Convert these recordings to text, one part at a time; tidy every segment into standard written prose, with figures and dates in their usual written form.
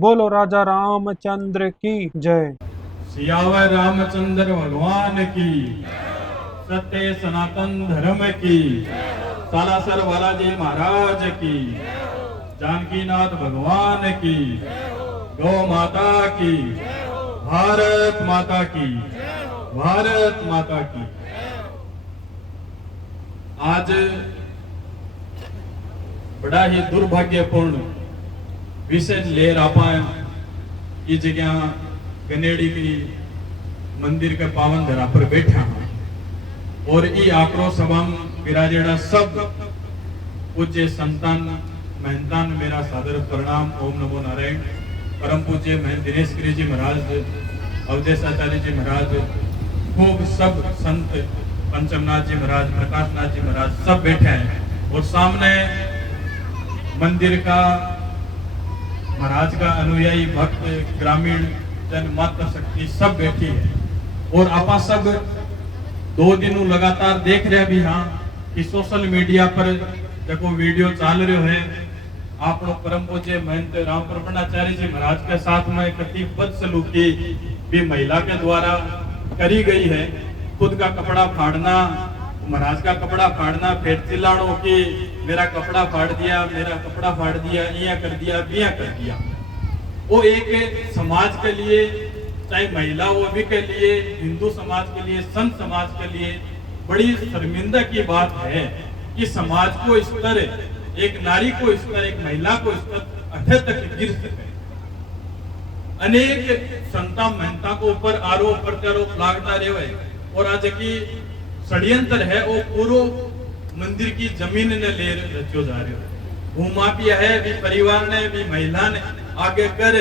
बोलो राजा रामचंद्र की जय। सियावर रामचंद्र भगवान की, सत्य सनातन धर्म की, सालासर बालाजी महाराज की, जानकीनाथ भगवान की, गौ माता की, भारत माता की, भारत माता की। आज बड़ा ही दुर्भाग्यपूर्ण विषय ले रहा की जगह कनेडी की मंदिर के पावन धरा पर बैठा और ई आक्रोश सभा विराजेड़ा सब पूज्य संतान महंतान मेरा सादर प्रणाम। ओम नमो नारायण। परम पूज्य महंत दिनेश गिरी जी महाराज, अवधेशाचार्य जी महाराज, खूब सब संत पंचमनाथ जी महाराज, प्रकाशनाथ जी महाराज सब बैठे हैं और सामने मंदिर का महाराज का अनुयायी भक्त ग्रामीण जन मात्र शक्ति सब बैठी है और आपा सब 2 दिन लगातार देख रहे भी हाँ कि सोशल मीडिया पर देखो वीडियो चाल रहे है आप परम पूज्य महंत राम प्रपन्नाचार्य जी महाराज के साथ में कति बदसलूकी भी महिला के द्वारा करी गई है। खुद का कपड़ा फाड़ना, महाराज का कपड़ा फाड़ना, फिर चिल्लानो कि मेरा कपड़ा फाड़ दिया, मेरा कपड़ा फाड़ दिया, इया कर दिया, बिया कर दिया। वो एक समाज के लिए, चाहे महिला वो भी के लिए, हिंदू समाज के लिए, संत समाज के लिए बड़ी शर्मिंदा की बात है कि समाज को इस तरह, एक नारी को इस तरह, एक महिला को इस तरह अठे तक गिर सके। अनेक संता महंता को ऊपर आरोप प्रत्यारोप लागता रहे और आज की षड्यंत्र है वो पूरा मंदिर की जमीन ने ले रचो जा रहे हो। भूमाफिया है भी, परिवार ने भी, महिला ने आगे कर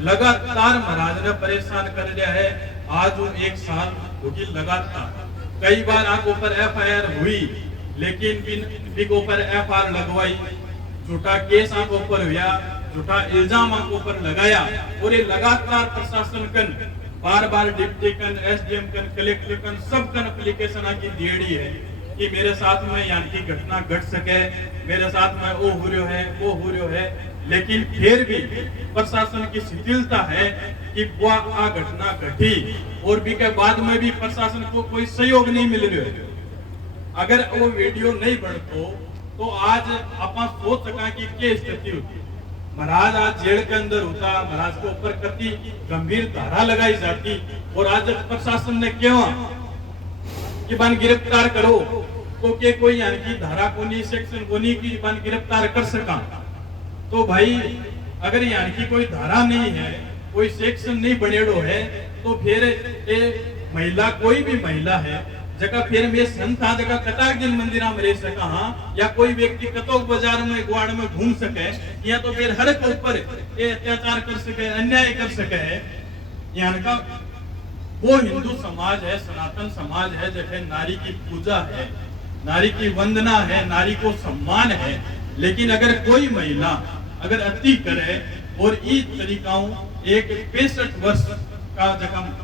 लगातार महाराज ने परेशान कर दिया है। आज वो 1 साल होगी लगातार, कई बार आंख ऊपर FIR हुई लेकिन बिन ऊपर FIR लगवाई, झूठा केस आंख ऊपर हुआ, झूठा इल्जाम आंख ऊपर लगाया और ये लगातार प्रशासन कन बार-बार डिप्टी कन, SDM कन, कलेक्टर कन सब कन एप्लीकेशन आकी देड़ी है कि मेरे साथ में यानी की घटना घट सके, मेरे साथ में वो हो रहा है, वो हो रहा है, लेकिन फिर भी प्रशासन की शिथिलता है कि वो आ घटना घटी और भी के बाद में भी प्रशासन को कोई सहयोग नहीं मिल रहा है। अगर वो वीडियो नहीं बढ़तो तो आज आप सोच सका कि क्या स्थिति होती। महाराज आज जेल के अंदर होता, महाराज के ऊपर कति गंभीर धारा लगाई जाती और आज प्रशासन ने क्यों कि बन गिरफ्तार करो तो के कोई यानी की धारा को नहीं, सेक्शन को नहीं की बन गिरफ्तार कर सका। तो भाई अगर यानी की कोई धारा नहीं है, कोई सेक्शन नहीं बनेड़ो है तो फिर महिला, कोई भी महिला है जगह फिर में संत था जगह कटाक दिन मंदिर में रह सका हाँ, या कोई व्यक्ति कतोक बाजार में ग्वाड़ में घूम सके, या तो फिर हर के ऊपर अत्याचार कर सके, अन्याय कर सके। यहाँ का वो हिंदू समाज है, सनातन समाज है जैसे नारी की पूजा है, नारी की वंदना है, नारी को सम्मान है। लेकिन अगर कोई महिला अगर अति करे और इस तरीकाओं एक 65 वर्ष का जगह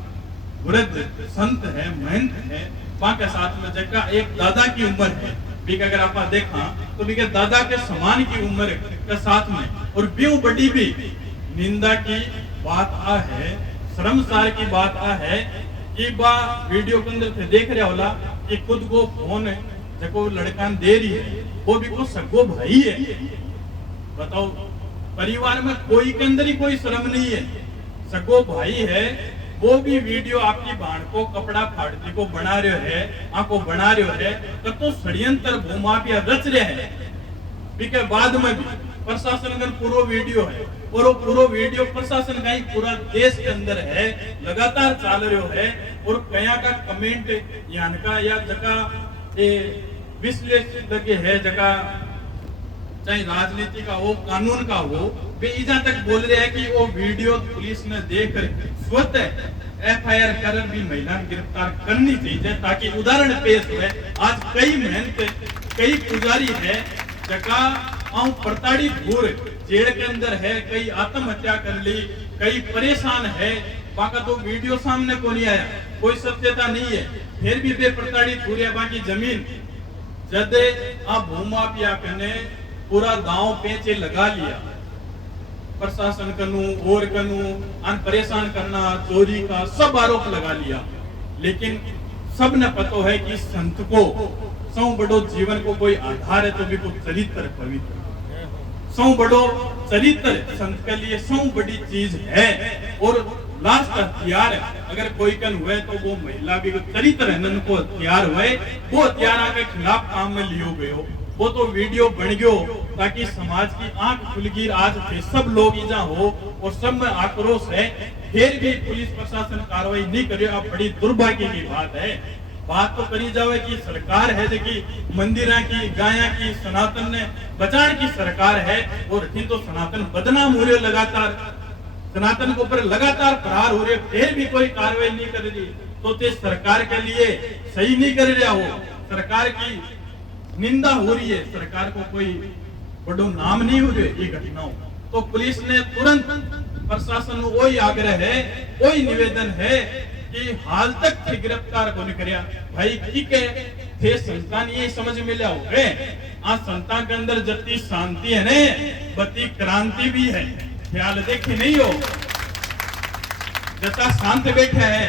वृद्ध संत है, महंत है, के साथ में जगह एक दादा की उम्र है, अगर आप देखा तो दादा के समान की उम्र के साथ में और ब्यू बड़ी भी निंदा की बात आ है, शर्मसार की बात आ है कि बा वीडियो के अंदर से देख रहा होला कि खुद को फोन जको लड़का दे रही है वो भी को सगो भाई है। बताओ, परिवार में कोई के अंदर ही कोई शर्म नहीं है, सगो भाई है, वो भी वीडियो आपकी बहन को कपड़ा फाड़ती को बना रहे है, आपको बना रहे है तो षड्यंत्र भूमाफिया रच रहे हैं। के बाद में भी प्रशासन का पूरा वीडियो है और वो पूरा वीडियो प्रशासन का ही पूरा देश के अंदर है, लगातार चाल रहे है और कया का कमेंट यान का या जगह विश्लेषण है, जगह चाहे राजनीति का हो, कानून का हो, वे इजा तक बोल रहे हैं कि वो वीडियो पुलिस ने देख स्वतः FIR कर भी महिला गिरफ्तार करनी चाहिए ताकि उदाहरण पेश हुए। आज कई मेहनत, कई पुजारी है जगह प्रताड़ित भूर जेल के अंदर है, कई आत्महत्या कर ली, कई परेशान है, बाका तो वीडियो सामने को नहीं आया, कोई सत्यता नहीं है, फिर भी वे प्रताड़ित हो रहे। बाकी जमीन जदे आ भूमाफिया कने पूरा गांव पेचे लगा लिया, प्रशासन कनु और कनु अन परेशान करना, चोरी का सब आरोप लगा लिया। लेकिन सब ने पता है कि संत को सौ बड़ो जीवन को कोई आधार है तो भी को चरित्र पवित्र, सौ बड़ो चरित्र संत के लिए सौ बड़ी चीज है। और लास्ट हथियार अगर कोई कन हुए तो वो महिला भी चरित्र है को हथियार हुए, वो हथियार के खिलाफ काम में लियो गयो। वो तो वीडियो बन गयो ताकि समाज की आंख खुल गई। आज थे सब लोग इजा हो और सब में आक्रोश है, फिर भी पुलिस प्रशासन कार्रवाई नहीं करे। अब बड़ी दुर्भाग्य की बात है। बात तो करी जावे कि सरकार है जो मंदिरा की, गाया की, सनातन ने बचाने की सरकार है, और तो सनातन बदनाम हो रहे, लगातार सनातन के ऊपर लगातार प्रहार हो रहे, फिर भी कोई कार्रवाई नहीं कर रही। तो ते सरकार के लिए सही नहीं कर रहा हो, सरकार की निंदा हो रही है, सरकार को कोई बड़ो नाम नहीं हो रहे ये घटनाओं। तो पुलिस ने तुरंत प्रशासन को वही आग्रह है, वही निवेदन है कि हाल तक थे गिरफ्तार को नहीं करिया। भाई ठीक है, थे संतान ये समझ में लिया हो गए, आज संतान के अंदर जति शांति है ने बती क्रांति भी है। ख्याल देखे नहीं हो, जता शांत बैठे है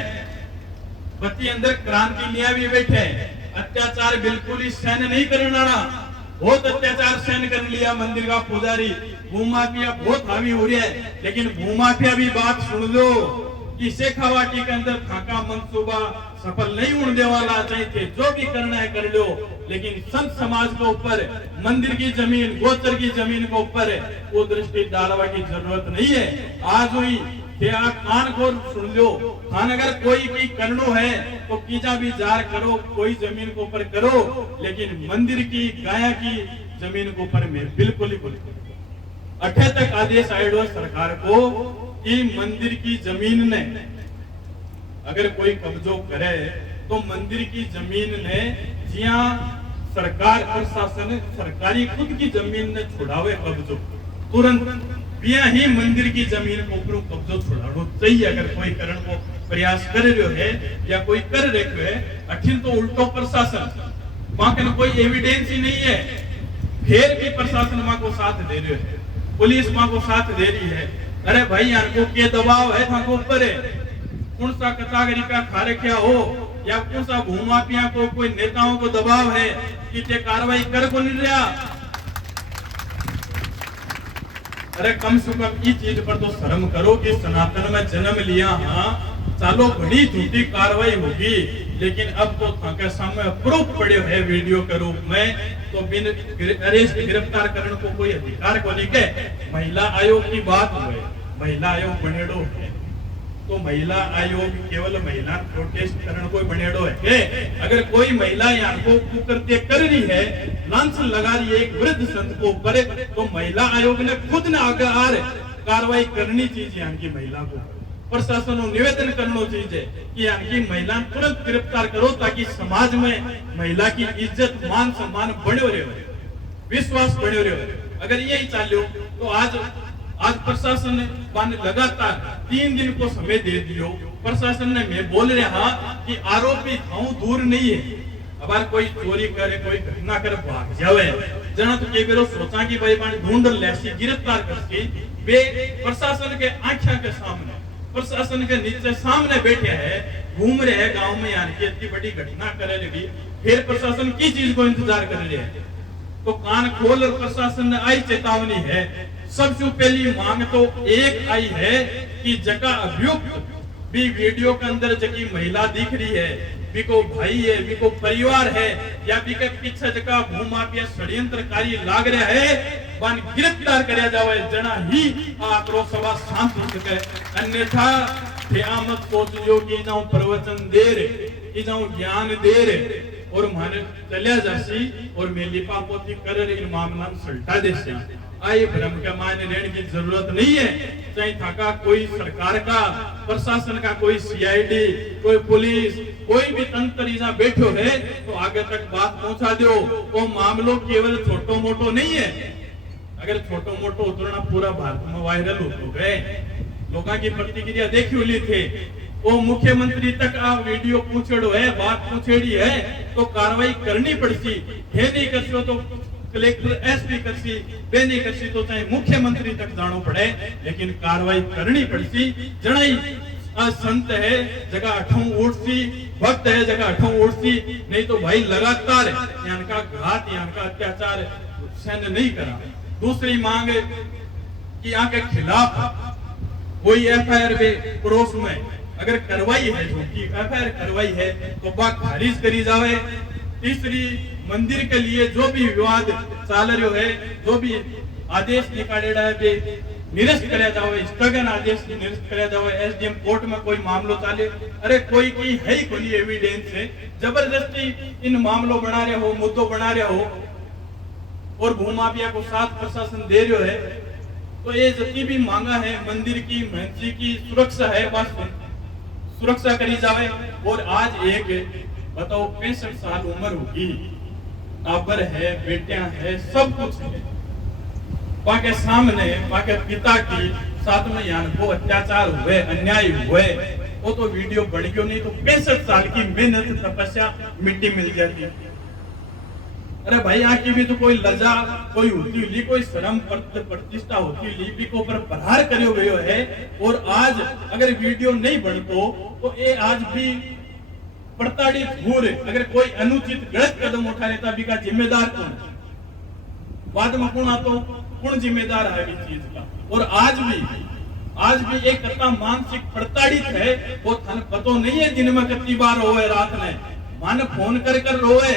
बती अंदर क्रांति लिया भी बैठे है। अत्याचार बिल्कुल ही सहन नहीं करना, बहुत अत्याचार सहन कर लिया। मंदिर का पुजारी भूमाफिया बहुत हावी हो रहा है, लेकिन भूमाफिया भी बात सुन लो कि शेखावाटी के अंदर थाका मंसूबा सफल नहीं होने वाला, चाहिए जो भी करना है कर लो, लेकिन संत समाज के ऊपर, मंदिर की जमीन, गोचर की जमीन के ऊपर वो दृष्टि डालवा की जरूरत नहीं है। आज हुई कान खोल सुन लो, खान अगर कोई की करनो है तो कीजा भी जार करो, कोई जमीन के ऊपर करो, लेकिन मंदिर की, गाया की जमीन के ऊपर में बिल्कुल ही अठे तक आदेश आयो सरकार को कि मंदिर की जमीन ने अगर कोई कब्जो करे तो मंदिर की जमीन ने जिया सरकार प्रशासन सरकारी खुद की जमीन ने छुड़ावे कब्जो, तुरंत बिया ही मंदिर की जमीन को ऊपर कब्जो छुड़ानो चाहिए। अगर कोई करण को प्रयास कर रहे है या कोई कर रहे है, अठिन तो उल्टो प्रशासन वहां कोई एविडेंस ही नहीं है, फिर भी प्रशासन वहां को साथ दे रहे है, पुलिस वहां को साथ दे रही है। अरे भाई यार को के दबाव है था ऊपर है, कौन सा कचागरी का खा रखा हो या कौन सा भूमाफिया को कोई नेताओं को दबाव है कि ते कार्रवाई कर को नहीं रहा। अरे कम से कम इस चीज पर तो शर्म करो कि सनातन में जन्म लिया, हाँ चालो बड़ी झूठी कार्रवाई होगी, लेकिन अब तो थाके सामने प्रूफ पड़े है वीडियो के रूप में, तो बिन अरेस्ट गिरफ्तार करने को कोई अधिकार को नहीं के। महिला आयोग की बात हुए, महिला आयोग बनेडो है तो महिला आयोग केवल महिला प्रोटेस्ट करने कोई बनेडो है के? अगर कोई महिला यहाँ को कुकृत्य कर रही है, लांछन लगा रही है एक वृद्ध संत को ऊपर, तो महिला आयोग ने खुद ने आगे कार्रवाई करनी चाहिए। यहाँ की महिला को प्रशासन को निवेदन करना चाहिए कि यहाँ की महिला तुरंत गिरफ्तार करो, ताकि समाज में महिला की इज्जत, मान सम्मान बने रहे, विश्वास बने रहे। अगर यही चालो तो आज प्रशासन ने लगातार 3 दिन को समय दे दियो। प्रशासन ने मैं बोल रहा कि आरोपी थाऊ दूर नहीं है, अबार कोई चोरी करे, कोई घटना कर भाग जावे, जना तो के बेरो सोचा कि भाई पानी ढूंढ लेसी गिरफ्तार करके वे प्रशासन के आंखों के सामने, प्रशासन के नीचे सामने बैठे हैं, घूम रहे हैं गांव में, यानी कि इतनी बड़ी घटना करे लगी, फिर प्रशासन की चीज को इंतजार कर रहे हैं। तो कान खोल और प्रशासन ने आई चेतावनी है। सबसे पहली मांग तो एक आई है कि जगह अभियुक्त भी वीडियो के अंदर जगह महिला दिख रही है, बिको भाई है, बिको परिवार है, या बिके पीछे जगह भूमाफिया षड्यंत्रकारी लाग रहा है, बन गिरफ्तार करया जावे, जना ही आक्रोश सभा शांत हो सके। अन्यथा मत सोचियो कि इनाऊ प्रवचन दे रे, इनाऊ ज्ञान दे रे और माने चलिया जासी और मैं लिपा पोती कर इन मामला सल्टा देसी। आए भ्रम के मान रहने की जरूरत नहीं है। चाहे थाका कोई सरकार का, प्रशासन का, कोई सीआईडी, कोई पुलिस, कोई भी तंत्र यहाँ बैठो है तो आगे तक बात पहुंचा दो। वो मामलो केवल छोटो मोटो नहीं है। अगर छोटो मोटो उतरना पूरा भारत में वायरल हो गए, लोगों की प्रतिक्रिया देखी हुई थे, वो मुख्यमंत्री तक आ वीडियो पूछेड़ो है, बात पूछेड़ी है तो कार्रवाई करनी पड़ती है। नहीं करते तो कलेक्टर एसपी करसी बेनी करसी तो चाहे मुख्यमंत्री तक जानो पड़े, लेकिन कार्रवाई करनी पड़सी। जनाई संत है जगह अठों उड़सी, भक्त है जगह अठों उड़सी, नहीं तो भाई लगातार इनका घात इनका अत्याचार सहन नहीं करा। दूसरी मांग कि यहाँ के खिलाफ कोई एफआईआर पड़ोस में अगर करवाई है, झूठी एफआईआर करवाई है तो वह खारिज करी जावे। तीसरी, मंदिर के लिए जो भी विवाद चाल रहा है, जो भी आदेश निकालेड़ा है वे निरस्त कराया जावे, स्थगन आदेश निरस्त कराया जावे। एसडीएम कोर्ट में कोई मामलो चाले, अरे कोई की है ही कोई एविडेंस है, जबरदस्ती इन मामलों बना रहे हो, मुद्दों बना रहे हो और भूमाफिया को साथ प्रशासन दे रहे है, तो ये जितनी भी मांगा है मंदिर की महंती की सुरक्षा है, बस सुरक्षा करी जावे। और आज एक बताओ 65 साल उम्र होगी, टाबर है, बेटियां है, सब कुछ है, पाके सामने पाके पिता की साथ में यान को अत्याचार हुए, अन्याय हुए, वो तो वीडियो बन गयो, नहीं तो 65 साल की मेहनत तपस्या मिट्टी मिल जाती। अरे भाई यहाँ की भी तो कोई लजा कोई होती ली, कोई शर्म प्रतिष्ठा होती ली भी को ऊपर प्रहार करो गयो है। और आज अगर वीडियो नहीं बनतो तो ये आज भी प्रताड़ित हो रहे, अगर कोई अनुचित गलत कदम उठा लेता भी का जिम्मेदार कौन, बाद में कौन आतो, कौन जिम्मेदार है इस चीज का। और आज भी एक कत्ता मानसिक प्रताड़ित है, वो थाने पतो नहीं है दिन में कितनी बार रोए, रात में मन फोन कर रोए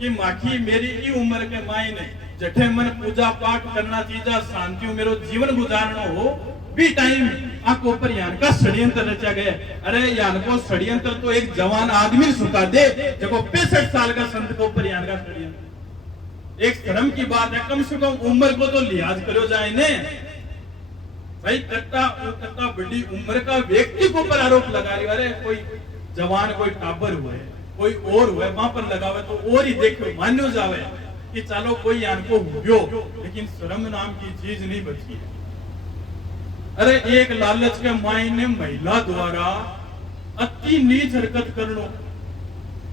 कि माखी मेरी ई उम्र के मायने जठे मन पूजा पाठ करना चीजा, शांति मेरो जीवन गुजारना हो भी टाइम आंखों पर यान का षड्यंत्र रचा गया। अरे यान को षड्यंत्र तो एक जवान आदमी सुखा दे, जब 65 साल का संत को ऊपर यान का षड्यंत्र, एक शर्म की बात है, कम से कम उम्र को तो लिहाज करो जाए ने भाई। कत्ता बड़ी उम्र का व्यक्ति को ऊपर आरोप लगा रही, अरे कोई जवान कोई टाबर हुए कोई और हुए वहां पर लगावे तो और ही देखो मान्यो जावे कि चलो कोई यान को हुयो, लेकिन शर्म नाम की चीज नहीं बची। अरे एक लालच के मायने महिला द्वारा अति नीच हरकत करनो,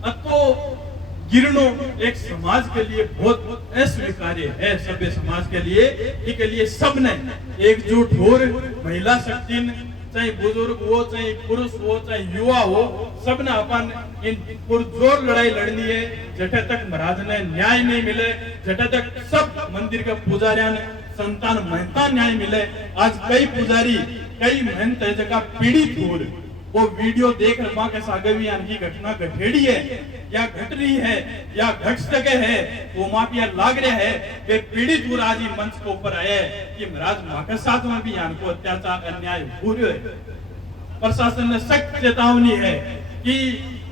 अतो गिरनो एक समाज के लिए बहुत अस्वीकार्य है, सभ्य समाज के लिए सबने एकजुट हो, महिला शक्ति चाहे बुजुर्ग हो, चाहे पुरुष हो, चाहे युवा हो, सबने अपन इन पुरजोर लड़ाई लड़नी है। जटे तक महाराज ने न्याय नहीं मिले, जटे तक सब मंदिर के पुजारियों ने संतान महंता न्याय मिले। आज कई पुजारी कई महंत है जगह पीड़ित हो, वो वीडियो देख वहां के सागवी की घटना घटेड़ी है या घट रही है या घट सके है, वो माफिया लाग रहे है, वे पीड़ित हो आज मंच के ऊपर आए कि महाराज मां के साथ में भी यान को अत्याचार अन्याय हो रहे है। प्रशासन ने सख्त चेतावनी है कि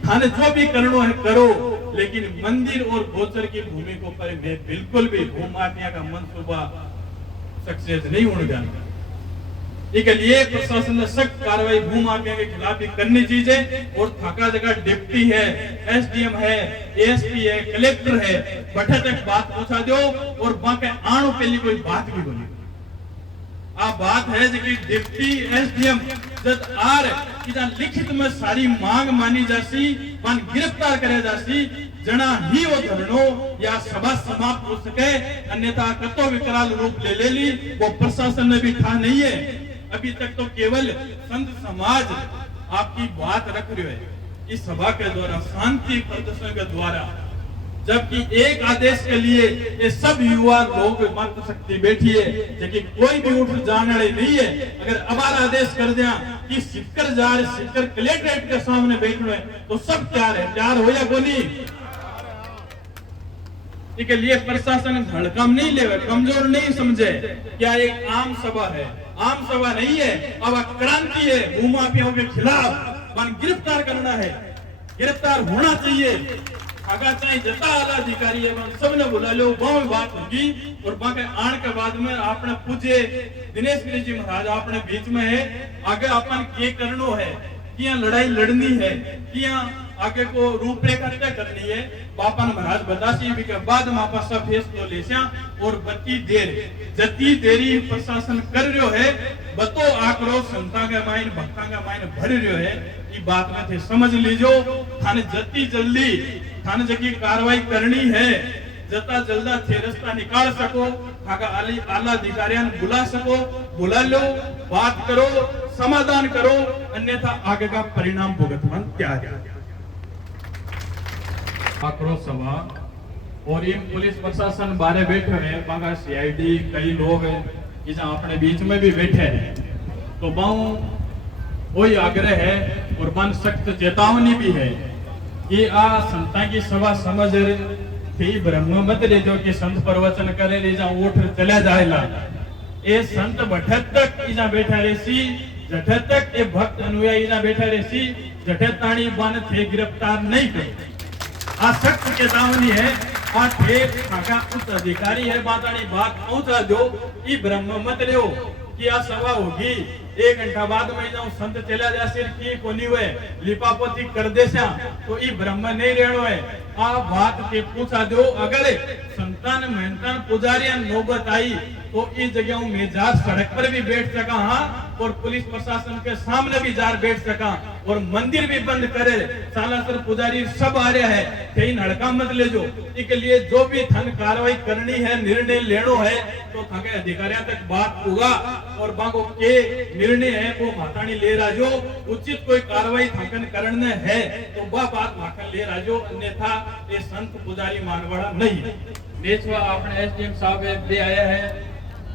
थाने जो भी करना है करो, लेकिन मंदिर और गोचर की भूमि को पर बिल्कुल भी भू माफिया का मंसूबा सक्सेस नहीं होने जाना। इसके लिए प्रशासन ने सख्त कार्रवाई भू माफिया के खिलाफ भी करनी चाहिए। और थाका जगह डिप्टी है, एसडीएम है, एएसपी है, कलेक्टर है, बैठे तक बात पहुंचा दो और बाकी आणु के लिए कोई बात भी बोली। आ बात है कि डिप्टी एसडीएम जब आर इधर लिखित में सारी मांग मानी जासी, मन गिरफ्तार करे जासी, जना ही वो धरनो या सभा समाप्त हो सके, अन्यथा कतो विकराल रूप ले ली, वो प्रशासन ने भी ठा नहीं है। अभी तक तो केवल संत समाज आपकी बात रख रहे है इस सभा के द्वारा, शांति प्रदर्शन के द्वारा, जबकि एक आदेश के लिए ये सब युवा लोग मात्र शक्ति बैठी है, जबकि कोई भी उठ जाने वाले नहीं है। अगर अबार आदेश कर दिया कि सिक्कर जा रहे, सिक्कर कलेक्ट्रेट के सामने बैठ रहे तो सब तैयार है, तैयार हो या बोली। इसके लिए प्रशासन धड़कम नहीं ले, कमजोर नहीं समझे, क्या एक आम सभा है, आम सभा नहीं है, अब क्रांति है। भूमाफियाओं के खिलाफ मन गिरफ्तार करना है, गिरफ्तार होना चाहिए। अगर चाहे जता आला अधिकारी है सबने बुला लो, गांव में बात होगी। और बाकी आने के बाद में आपने पूछे दिनेश गिरी जी महाराज अपने बीच में है, आगे अपन के करनो है, क्या लड़ाई लड़नी है, क्या आगे को रूपरेखा तय करनी है, बापन महाराज बतासी भी के बाद में आपा सब फैसलो लेसा। और बत्ती देर जती देरी प्रशासन कर रहो है, बतो आक्रोश संता के माइन भक्ता के माइन भर रहो है, ये बात में थे समझ लीजो। थाने जती जल्दी थाने जकी कार्रवाई करनी है जता जल्दा थे रस्ता निकाल सको, आगा आला अधिकारियां बुला सको, बुला लो, बात करो, समाधान करो, अन्यथा आगे का परिणाम भुगतवान तैयार है। आक्रोश सभा और इन पुलिस प्रशासन बारे बैठे हैं, बागा सीआईडी कई लोग इस अपने बीच में भी बैठे हैं, तो बाऊ वही आग्रह है और मन सख्त चेतावनी भी है कि आ संता की सभा समझ थी ब्रह्म मत ले जो कि संत प्रवचन करे ले जा उठ चला जाएला, ए संत भटक तक इजा बैठा रेसी, जठत तक ए भक्त अनुयायी इजा बैठा रेसी, जठत ताणी बन थे गिरफ्तार नहीं करे। आ सख्त चेतावनी है, आ थे आगा उच्च अधिकारी है बातानी बात पहुंचा दो, ई ब्रह्म मत लियो कि आ सभा होगी 1 घंटा बाद में जाऊं संत चला जा सिर की कोनी हुए लिपापोती कर देसा, तो ई ब्रह्म नहीं रेणो है। आ बात के पूछा दो, अगर संतान मेहनतान पुजारियां नौबत आई तो इस जगहों में जा सड़क पर भी बैठ सका, हाँ, और पुलिस प्रशासन के सामने भी जार बैठ सका, और मंदिर भी बंद करे, सालासर पुजारी सब आ रहे हैं, कहीं हड़का मत ले जो, इसके लिए जो भी थन कार्रवाई करनी है, निर्णय लेनो है, तो थाके अधिकारियों तक बात होगा, और बागो के निर्णय है वो मातानी ले राजो, उचित कोई कार्रवाई थाकन करने है तो वह बात माखन ले राजो, अन्यथा ये संत पुजारी मानवाड़ा नहीं। नेचवा अपने एसडीएम साहब भी आया है,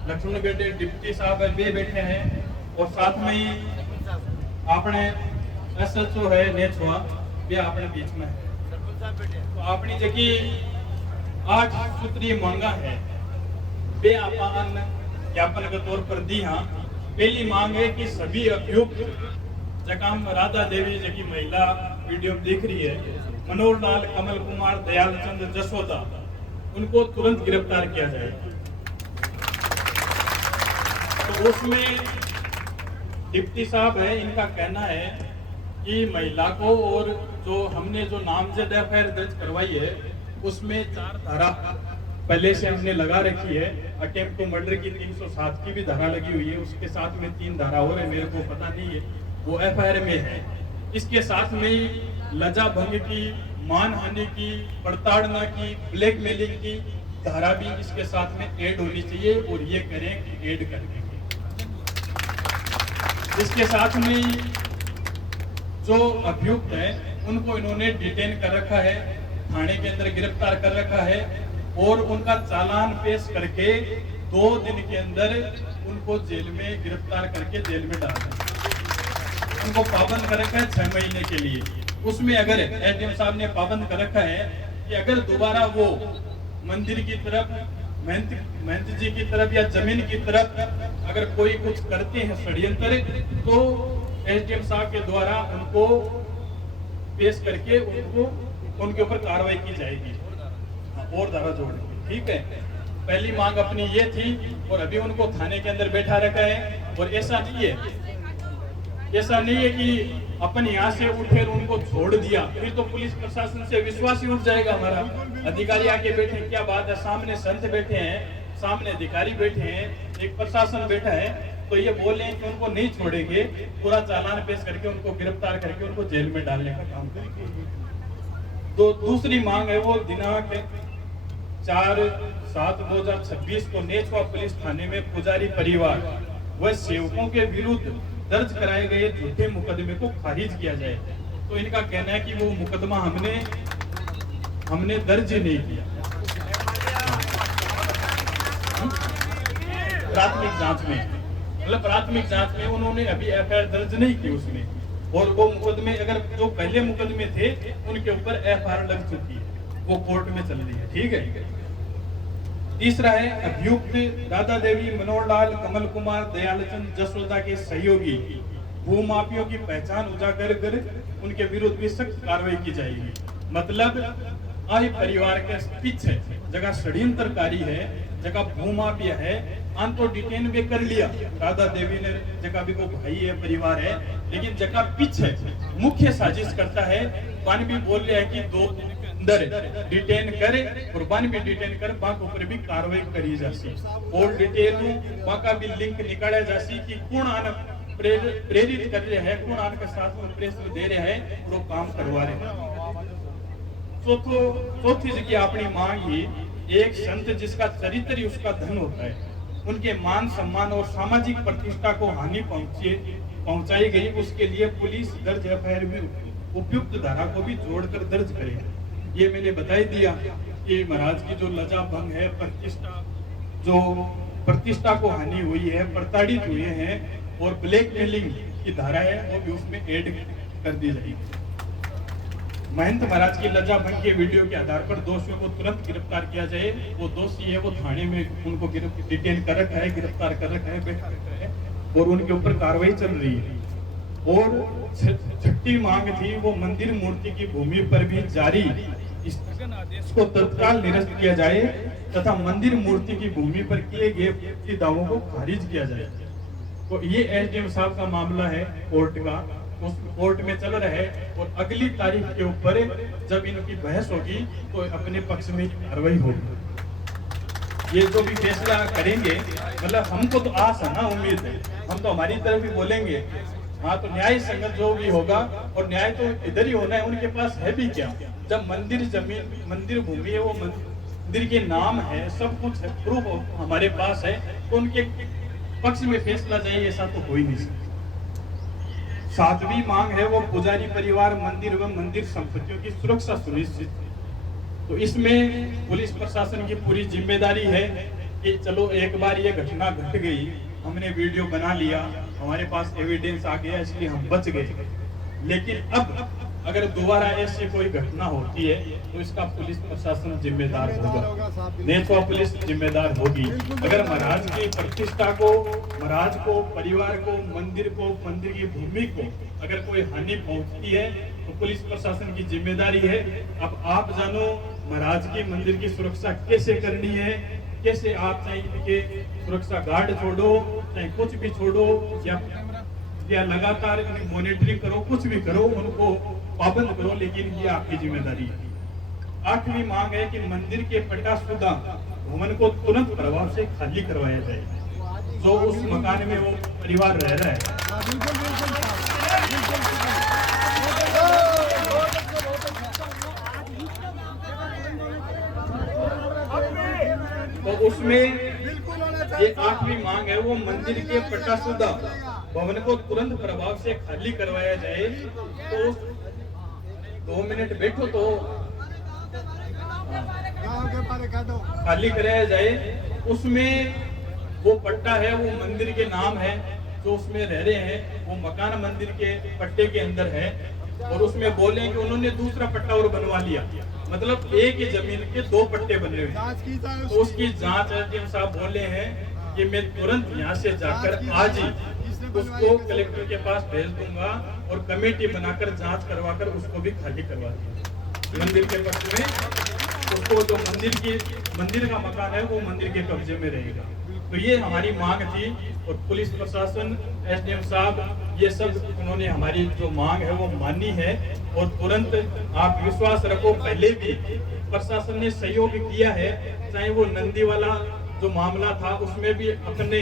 लक्ष्मण बेटे डिप्टी साहब भी बैठे हैं, और साथ में ही अपने एसएचओ है नेचवा भी अपने बीच में है। तो अपनी जगह 8 सूत्रीय मांगा है, वे अपन ज्ञापन के तौर पर दी। हाँ, पहली मांग है कि सभी अभियुक्त जकाम राधा देवी जकी महिला वीडियो में दिख रही है, मनोहर लाल, कमल कुमार, दयाल चंद जसोदा, उनको तुरंत गिरफ्तार किया जाए। तो उसमें डिप्टी साहब है, इनका कहना है कि महिला को और जो हमने जो नामजद एफआईआर दर्ज करवाई है उसमें 4 धारा पहले से हमने लगा रखी है। अटेम्प्ट टू मर्डर की 307 की भी धारा लगी हुई है, उसके साथ में 3 धारा और है, मेरे को पता नहीं है, वो एफआईआर में है। इसके साथ में लज्जा भंग की, मानहानि की, प्रताड़ना की, ब्लैकमेलिंग की धारा भी इसके साथ में ऐड होनी चाहिए, और ये करें कि ऐड करके इसके साथ में जो अभियुक्त है उनको इन्होंने डिटेन कर रखा है, थाने के अंदर गिरफ्तार कर रखा है, और उनका चालान पेश करके 2 दिन के अंदर उनको जेल में गिरफ्तार करके जेल में डाल दें। उनको पाबंद कर रखा है 6 महीने के लिए। उसमें अगर एसडीएम साहब ने पाबंद कर रखा है कि अगर दोबारा वो मंदिर की तरफ, महंत जी की तरफ या जमीन की तरफ अगर कोई कुछ करते हैं षड्यंत्र, तो एसडीएम साहब के द्वारा उनको पेश करके उनके ऊपर कार्रवाई की जाएगी, और धारा जोड़, ठीक है। पहली मांग अपनी ये थी, और अभी उनको थाने के अंदर बैठा रखा है। और ऐसा नहीं है कि अपन यहाँ से उठे और उनको छोड़ दिया, फिर तो पुलिस प्रशासन से विश्वास ही उठ जाएगा हमारा। अधिकारी आके बैठे, क्या बात है, सामने संत बैठे हैं, सामने अधिकारी बैठे हैं, एक प्रशासन बैठा है, तो ये बोले कि उनको नहीं छोड़ेंगे, पूरा चालान पेश करके उनको गिरफ्तार करके उनको जेल में डालने का काम करेंगे। तो दूसरी मांग है वो दिनांक 4/7/2026 को नेचवा पुलिस थाने में पुजारी परिवार व सेवकों के विरुद्ध दर्ज कराए गए झूठे मुकदमे को खारिज किया जाए। तो इनका कहना है कि वो मुकदमा हमने दर्ज ही नहीं किया, प्राथमिक जांच में, मतलब प्राथमिक जांच में उन्होंने अभी एफआईआर दर्ज नहीं की उसमें, और वो मुकदमे अगर जो पहले मुकदमे थे उनके ऊपर एफआईआर लग चुकी है, वो कोर्ट में चल रही है, ठीक है। तीसरा है अभियुक्त राधा देवी, मनोहर लाल, कमल कुमार, दयालचंद जसोदा के सहयोगी भूमाफियों की पहचान उजागर कर उनके विरुद्ध भी सख्त कार्रवाई की जाएगी। मतलब आय परिवार के पीछे जगह षड्यंत्रकारी है, जगह भूमाफिया है, आन तो डिटेन भी कर लिया राधा देवी ने, जगह भी को भाई है, परिवार है, लेकिन जगह पीछे मुख्य साजिश करता है। पान भी बोल रहा है कि 2 दिन के अंदर डिटेन करे, और बान भी डिटेन कर बाक ऊपर भी कार्रवाई करी जासी, और डिटेल बाका भी लिंक निकाला जासी कि कौन आन प्रेरित कर रहे हैं, कौन आन के साथ में प्रेस में दे रहे हैं, वो काम करवा रहे हैं। चौथी जगह अपनी मांग ही एक संत जिसका चरित्र ही उसका धन होता है, उनके मान सम्मान और सामाजिक प्रतिष्ठा को हानि पहुंचाई गई, उसके लिए पुलिस दर्ज एफआईआर भी उपयुक्त धारा को भी जोड़कर दर्ज करेगी। ये मैंने बता ही दिया कि महाराज की जो लज्जा भंग है, प्रतिष्ठा को हानि हुई है, प्रताड़ित हुए हैं और ब्लैकमेलिंग की धारा है वो भी उसमें ऐड कर दी जाएगी। महंत महाराज की लज्जा भंग के वीडियो के आधार पर दोषियों को तुरंत गिरफ्तार किया जाए। वो दोषी है वो थाने में उनको डिटेन कर रखा है, गिरफ्तार कर रखा है, बैठा रखा है और उनके ऊपर कार्रवाई चल रही है। और छठी मांग थी वो मंदिर मूर्ति की भूमि पर भी जारी स्थगन आदेश को तत्काल निरस्त किया जाए तथा मंदिर मूर्ति की भूमि पर किए गए दावों को खारिज किया जाए। तो ये एसडीएम साहब का मामला है कोर्ट का, उस कोर्ट में चल रहा है और अगली तारीख के ऊपर जब इनकी बहस होगी तो अपने पक्ष में कार्रवाई होगी। ये जो भी फैसला करेंगे, मतलब हमको तो आस है ना, उम्मीद है, हम तो हमारी तरफ ही बोलेंगे। हाँ, तो न्याय संगत जो भी होगा, और न्याय तो इधर ही होना है, उनके पास है भी क्या, जब मंदिर जमीन मंदिर भूमि है वो मंदिर के नाम है, सब कुछ है, प्रूफ हमारे पास है, तो उनके पक्ष में फैसला चाहिए, ऐसा तो हो ही नहीं सकता। सातवीं मांग है वो पुजारी परिवार मंदिर एवं मंदिर संपत्तियों की सुरक्षा सुनिश्चित। तो इसमें पुलिस प्रशासन की पूरी जिम्मेदारी है कि चलो एक बार ये घटना घट गई, हमने वीडियो बना लिया, हमारे पास एविडेंस आ गया, इसलिए हम बच गए। लेकिन अब अगर दोबारा ऐसी कोई घटना होती है तो इसका पुलिस प्रशासन जिम्मेदार होगा, नेचवा पुलिस जिम्मेदार होगी। अगर महाराज की प्रतिष्ठा को, महाराज को, परिवार को, मंदिर को, मंदिर की भूमि को अगर कोई हानि पहुंचती है तो पुलिस प्रशासन की जिम्मेदारी है। अब आप जानो महाराज की मंदिर की सुरक्षा कैसे करनी है, कैसे आप चाहे इनके सुरक्षा गार्ड छोड़ो, चाहे कुछ भी छोड़ो, या लगातार मॉनिटरिंग करो, कुछ भी करो, उनको पाबंद करो, लेकिन ये आपकी जिम्मेदारी है। आठवीं मांग है कि मंदिर के पट्टाशुदा भवन को तुरंत प्रभाव से खाली करवाया जाए, जो उस मकान में वो परिवार रह रहा है। तो उसमें ये आठवीं मांग है वो मंदिर के पट्टाशुदा भवन को तुरंत प्रभाव से खाली करवाया जाए। तो 2 मिनट बैठो तो खाली कराया जाए। उसमें वो पट्टा है वो मंदिर के नाम है, जो उसमें रह रहे हैं वो मकान मंदिर के पट्टे के अंदर है, और उसमें बोले कि उन्होंने दूसरा पट्टा और बनवा लिया, मतलब एक ही जमीन के 2 पट्टे बने हुए। तो उसकी जांच एसडीएम साहब बोले हैं कि मैं तुरंत यहाँ से जाकर आज ही उसको कलेक्टर के पास भेज दूंगा और कमेटी बनाकर जांच करवाकर उसको भी खाली करवा दूंगा। मंदिर के पक्ष में उसको जो मंदिर का मकान है वो मंदिर के कब्जे में रहेगा। तो ये हमारी मांग थी, और पुलिस प्रशासन, एसडीएम साहब, ये सब उन्होंने हमारी जो मांग है वो मानी है। और तुरंत आप विश्वास रखो, पहले भी प्रशासन ने सहयोग किया है, चाहे वो नंदी वाला जो मामला था उसमें भी अपने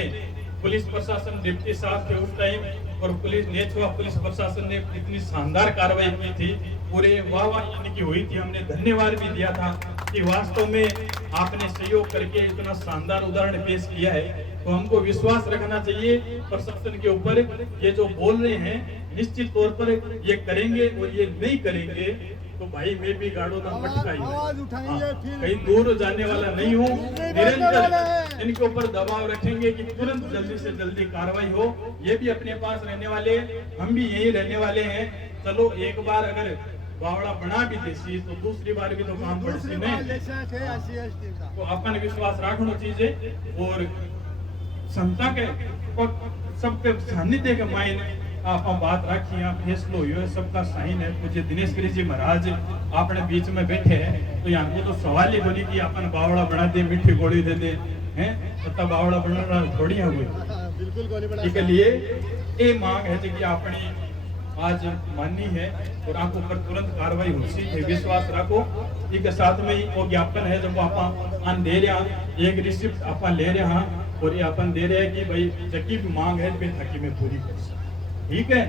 पुलिस प्रशासन डिप्टी साहब थे उस टाइम, और नेचवा पुलिस प्रशासन ने इतनी शानदार कार्रवाई की थी, पूरे वाह इनकी हुई थी, हमने धन्यवाद भी दिया था कि वास्तव में आपने सहयोग करके इतना शानदार उदाहरण पेश किया है। तो हमको विश्वास रखना चाहिए प्रशासन के ऊपर, ये जो बोल रहे हैं निश्चित तौर पर ये करेंगे, और ये नहीं करेंगे तो भाई मैं भी गाड़ो ना मटका ही, कहीं दूर जाने वाला नहीं हूँ। निरंतर इनके ऊपर दबाव रखेंगे कि तुरंत जल्दी से जल्दी कार्रवाई हो। ये भी अपने पास रहने वाले, हम भी यही रहने वाले हैं। चलो एक बार अगर बावड़ा बना भी देसी तो दूसरी बार भी तो काम पड़ती नहीं, तो अपन विश्वास रखना चाहिए। और संता के सबके सानिध्य के मायने आप बात रखी, फैसलो हुई, सबका साइन है। मुझे दिनेश गिरी जी महाराज अपने बीच में बैठे हैं, तो यहाँ को तो सवाल ही बोली कि अपन बावड़ा बना दे, मीठी गोली दे दे, हैं तो बावड़ा बनाना थोड़ी है हुई। इसके लिए ये मांग है कि अपनी आज माननी है, और आपको ऊपर तुरंत कार्रवाई होती है, विश्वास रखो। इसके साथ में ही वो ज्ञापन है जब आप दे रहे हैं, एक रिसिप्ट आप ले रहे हैं, और ये अपन दे रहे हैं कि भाई जबकि मांग है थाकी में पूरी कर, ठीक है।